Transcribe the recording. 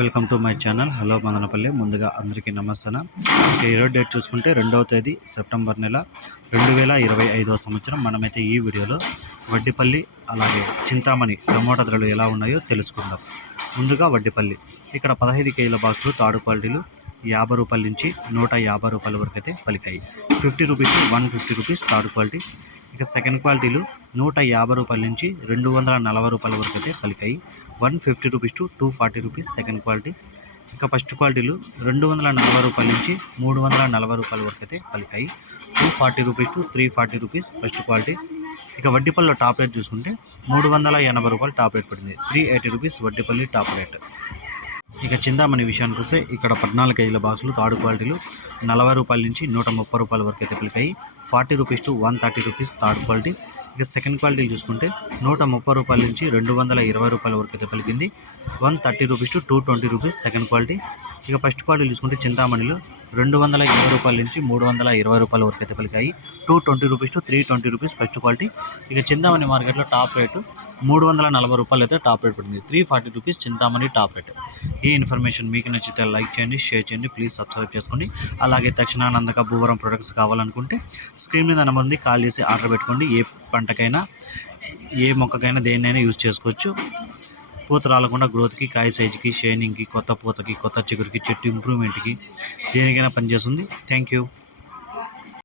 Welcome to my channel. Hello Madanapalle. ముందుగా అందరికీ నమస్తే ఇక ఈరోజు డేట్ చూసుకుంటే రెండవ తేదీ సెప్టెంబర్ నెల రెండు వేల ఇరవై ఐదవ సంవత్సరం. మనమైతే ఈ వీడియోలో వడ్డిపల్లి అలాగే చింతామణి టమోటా ధరలు ఎలా ఉన్నాయో తెలుసుకుందాం. ముందుగా వడ్డిపల్లి. ఇక్కడ పదహైదు కేజీల బాక్సులు తాడు క్వాలిటీలు యాభై రూపాయల నుంచి నూట యాభై రూపాయల వరకు అయితే పలికాయి. Fifty rupees one fifty rupees third quality. ఇక సెకండ్ క్వాలిటీలు నూట యాభై రూపాయల నుంచి రెండు వందల నలభై రూపాయల వరకు అయితే పలికాయి. One fifty rupees to two forty rupees second quality. ఇక ఫస్ట్ క్వాలిటీలు రెండు వందల నలభై రూపాయల నుంచి మూడు వందల నలభై రూపాయల వరకు అయితే పలికాయి. Two forty rupees to three forty rupees first quality. ఇక వడ్డీపల్లిలో టాప్ రేట్ చూసుకుంటే మూడు వందల ఎనభై రూపాయలు టాప్ రేట్ పడింది. Three eighty rupees Vaddipalli top rate ఇక చింతామణి విషయానికి వస్తే ఇక్కడ పద్నాలుగు కేజీల బాక్సులు తాడు క్వాలిటీలు నలభై రూపాయల నుంచి నూట ముప్పై రూపాయల వరకు అయితే పలికాయి forty rupees to one thirty rupees third quality. ఇక సెకండ్ క్వాలిటీ చూసుకుంటే నూట ముప్పై రూపాయల నుంచి రెండు వందల ఇరవై రూపాయల వరకు అయితే పలికింది. One thirty rupees to two twenty rupees second quality. ఇక ఫస్ట్ క్వాలిటీ చూసుకుంటే చింతామణిలో రెండు వందల ఇరవై రూపాయల నుంచి మూడు వందల ఇరవై రూపాయల వరకు అయితే పలికాయి. Two twenty rupees to three twenty rupees first quality ఇక చింతామణి మార్కెట్లో టాప్ రేటు మూడు వందల నలభై రూపాయలు అయితే టాప్ రేట్ పడింది. Three forty rupees Chintamani top rate ఈ ఇన్ఫర్మేషన్ మీకు నచ్చితే లైక్ చేయండి షేర్ చేయండి ప్లీజ్ సబ్స్క్రైబ్ చేసుకోండి. అలాగే తక్షణానందక భూవరం ప్రొడక్ట్స్ కావాలనుకుంటే స్క్రీన్ మీద నెంబర్ ఉంది కాల్ చేసి ఆర్డర్ పెట్టుకోండి. ఏ పంటకైనా ఏ మొక్కకైనా దేన్నైనా యూజ్ చేసుకోవచ్చు. పూత రాలకుండా గ్రోత్కి కాయ సైజుకి షైనింగ్కి కొత్త పూతకి కొత్త చిగురికి చెట్టు ఇంప్రూవ్మెంట్కి దేనికైనా పనిచేస్తుంది. Thank you